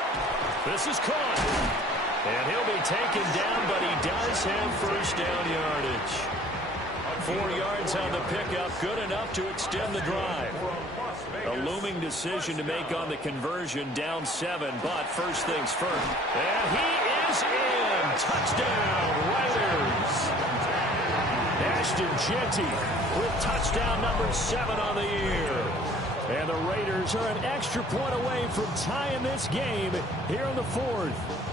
This is caught. And he'll be taken down, but he does have first down yardage. 4 yards on the pickup, good enough to extend the drive. A looming decision to make on the conversion, down 7, but first things first. And he is in. Touchdown, Raiders. Ashton Genty with touchdown number 7 on the year. And the Raiders are an extra point away from tying this game here in the fourth.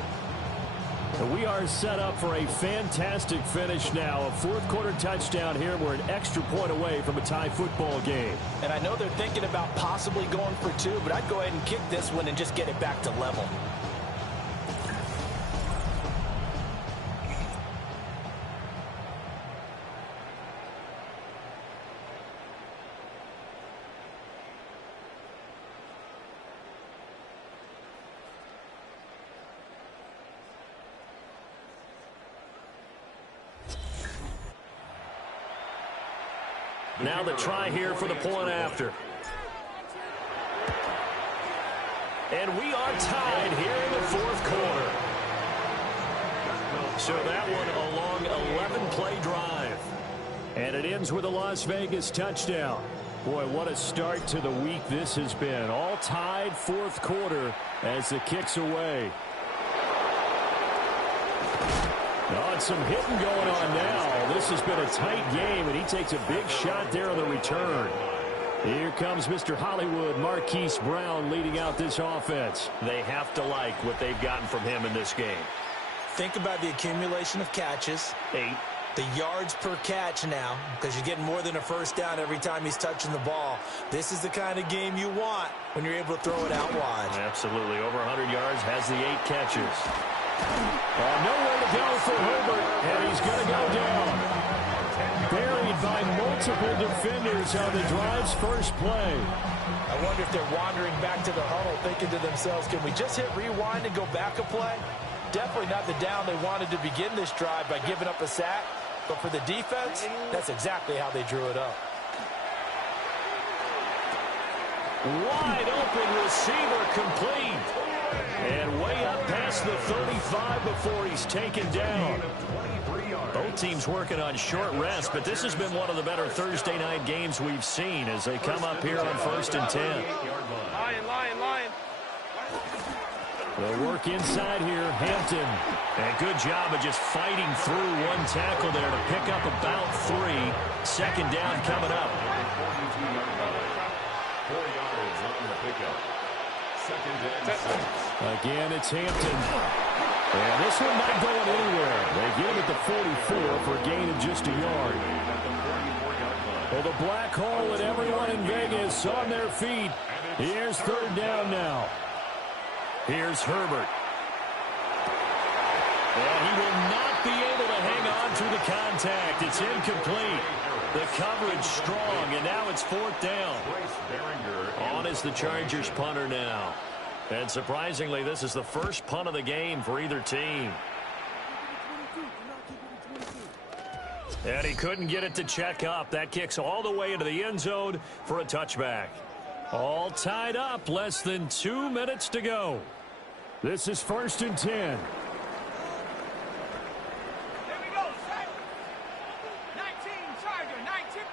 We are set up for a fantastic finish now. A fourth-quarter touchdown here. We're an extra point away from a tie football game. And I know they're thinking about possibly going for 2, but I'd go ahead and kick this one and just get it back to level. Now the try here for the point after. And we are tied here in the fourth quarter. So that one a long 11-play drive. And it ends with a Las Vegas touchdown. Boy, what a start to the week this has been. All tied fourth quarter as the kick's away. Oh, some hitting going on now. This has been a tight game, and he takes a big shot there on the return. Here comes Mr. Hollywood, Marquise Brown, leading out this offense. They have to like what they've gotten from him in this game. Think about the accumulation of catches. 8. The yards per catch now, because you're getting more than a first down every time he's touching the ball. This is the kind of game you want when you're able to throw it out wide. Absolutely. Over 100 yards, has the 8 catches. Nowhere to go for Herbert, and he's going to go down. Buried by multiple defenders on the drive's first play. I wonder if they're wandering back to the huddle thinking to themselves, can we just hit rewind and go back a play? Definitely not the down they wanted to begin this drive by giving up a sack. But for the defense, that's exactly how they drew it up. Wide open receiver complete. And way up past the 35 before he's taken down. Both teams working on short rest, but this has been one of the better Thursday night games we've seen as they come up here on 1st and 10. Lion. They'll work inside here, Hampton. And good job of just fighting through one tackle there to pick up about 3. Second down coming up. 4 yards on the pickup. Second and 6. Again, it's Hampton. And this one not going anywhere. They get him at the 44 for a gain of just a yard. Well, the black hole and everyone in Vegas on their feet. Here's third down now. Here's Herbert. And he will not be able to hang on to the contact. It's incomplete. The coverage strong, and now it's fourth down. On is the Chargers punter now. And surprisingly, this is the first punt of the game for either team. And he couldn't get it to check up. That kicks all the way into the end zone for a touchback. All tied up, less than 2 minutes to go. This is 1st and 10. Here we go, set. 19, Charger, 19.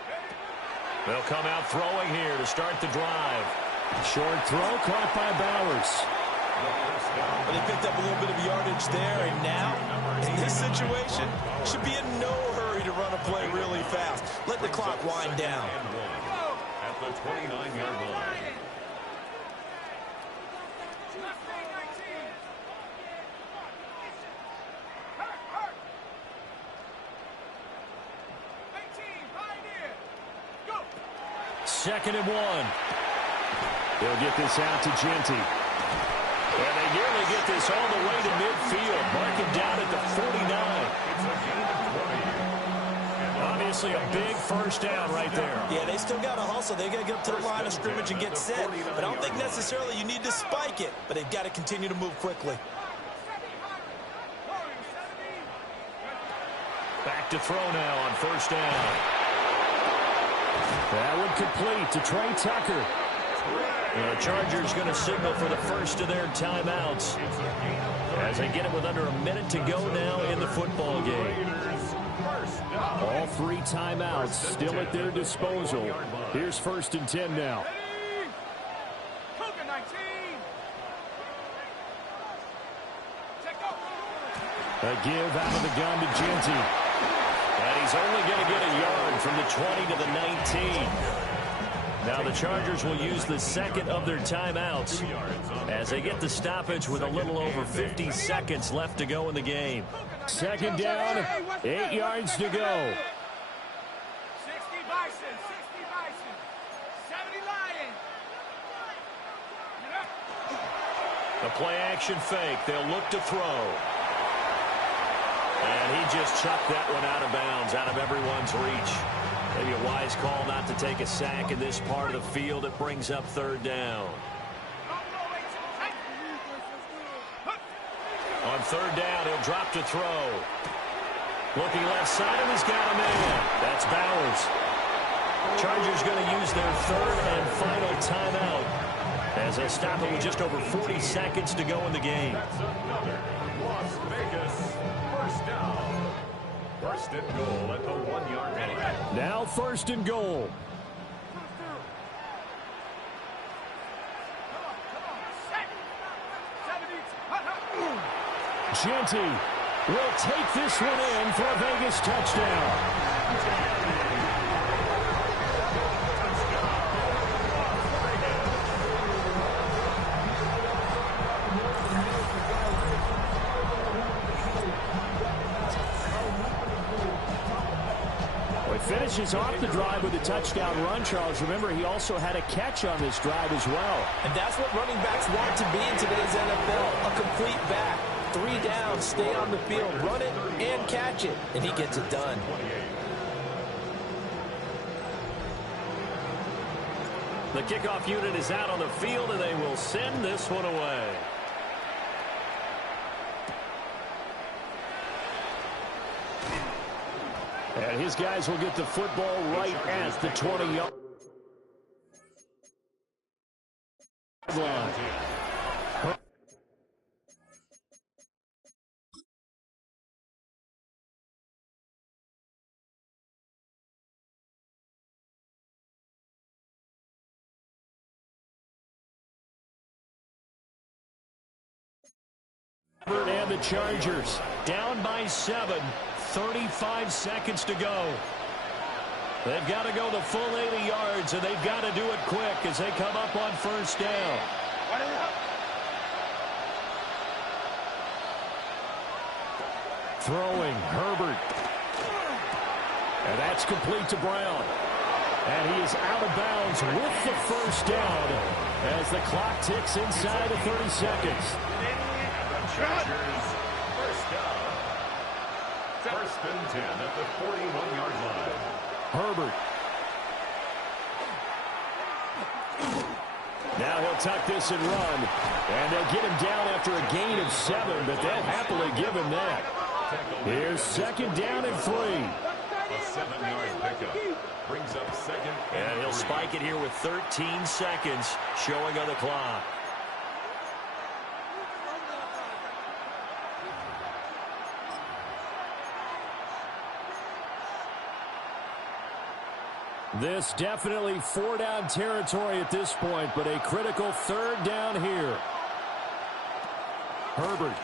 They'll come out throwing here to start the drive. Short throw caught by Bowers. But they picked up a little bit of yardage there, and now, in this situation, should be in no hurry to run a play really fast. Let the clock wind down. At the 29-yard line. Second and 1. They'll get this out to Genty. And they nearly get this all the way to midfield. Mark it down at the 49. Obviously a big first down right there. Yeah, they still got to hustle. They got to get up to the line of scrimmage and get set. But I don't think necessarily you need to spike it. But they've got to continue to move quickly. Back to throw now on first down. That one complete to Trey Tucker. The Chargers going to signal for the first of their timeouts as they get it with under a minute to go now in the football game. All 3 timeouts still at their disposal. Here's 1st and 10 now. A give out of the gun to Genty. And he's only going to get a yard from the 20 to the 19. Now the Chargers will use the second of their timeouts as they get the stoppage with a little over 50 seconds left to go in the game. Second down, 8 yards to go. 60 Bison, 70 Lions. A play action fake. They'll look to throw. And he just chucked that one out of bounds, out of everyone's reach. Maybe a wise call not to take a sack in this part of the field. It brings up third down. On third down, he'll drop to throw. Looking left side, and he's got a man. That's Bowers. Chargers going to use their third and final timeout as they'll stop it with just over 40 seconds to go in the game. That's another Las Vegas first down. First and goal at the 1-yard line. Now first and goal. Jeanty will take this one in for a Vegas touchdown. Finishes off the drive with a touchdown run, Charles. Remember, he also had a catch on this drive as well. And that's what running backs want to be in today's NFL, a complete back. 3 down, stay on the field, run it, and catch it, and he gets it done. The kickoff unit is out on the field, and they will send this one away. And his guys will get the football right at the 20-yard line. And the Chargers down by 7. 35 seconds to go. They've got to go the full 80 yards, and they've got to do it quick as they come up on first down. Throwing, Herbert. And that's complete to Brown. And he is out of bounds with the first down as the clock ticks inside of 30 seconds. Chargers first down. First and 10 at the 41-yard line. Herbert. Now he'll tuck this and run. And they'll get him down after a gain of 7, but they'll happily give him that. Here's second down and 3. A 7-yard pickup brings up second. And he'll spike it here with 13 seconds showing on the clock. This definitely 4-down territory at this point, but a critical 3rd down here. Herbert.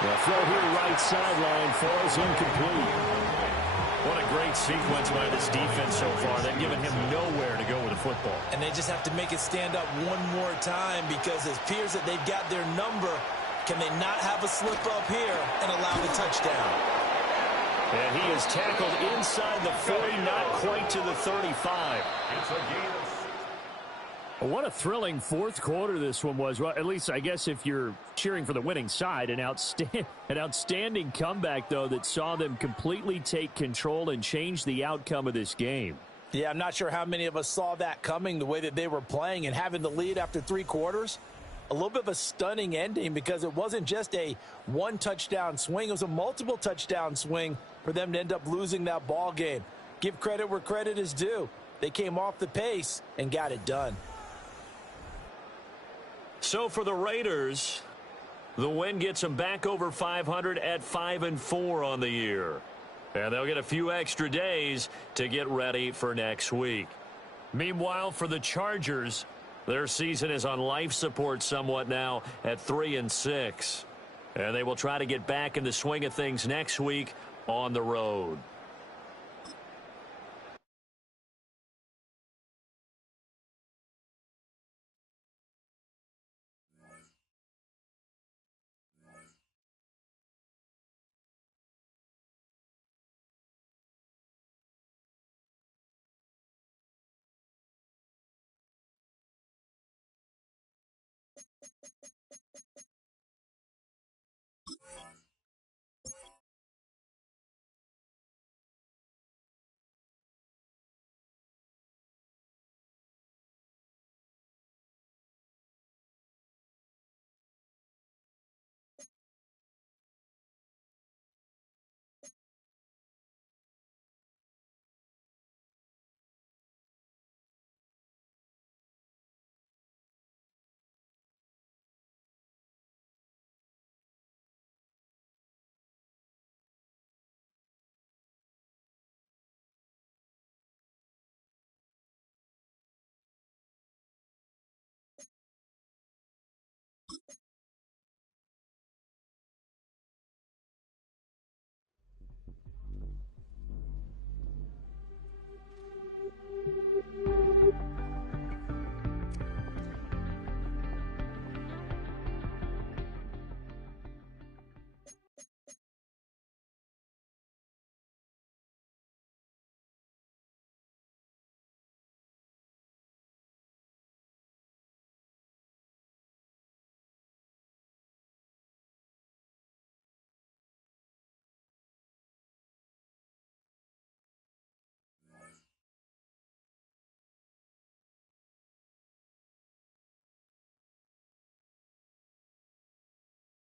The throw here right sideline falls incomplete. What a great sequence by this defense so far. They've given him nowhere to go with the football. And they just have to make it stand up one more time because it appears that they've got their number. Can they not have a slip up here and allow the touchdown? And he is tackled inside the 40, not quite to the 35. It's a gain of 6. What a thrilling fourth quarter this one was. Well, at least I guess if you're cheering for the winning side, an outstanding comeback, though, that saw them completely take control and change the outcome of this game. Yeah, I'm not sure how many of us saw that coming, the way that they were playing and having the lead after 3 quarters. A little bit of a stunning ending because it wasn't just a 1-touchdown swing. It was a multiple touchdown swing for them to end up losing that ball game. Give credit where credit is due. They came off the pace and got it done. So for the Raiders, the win gets them back over 500 at 5-4 on the year. And they'll get a few extra days to get ready for next week. Meanwhile, for the Chargers, their season is on life support somewhat now at 3-6. And they will try to get back in the swing of things next week on the road.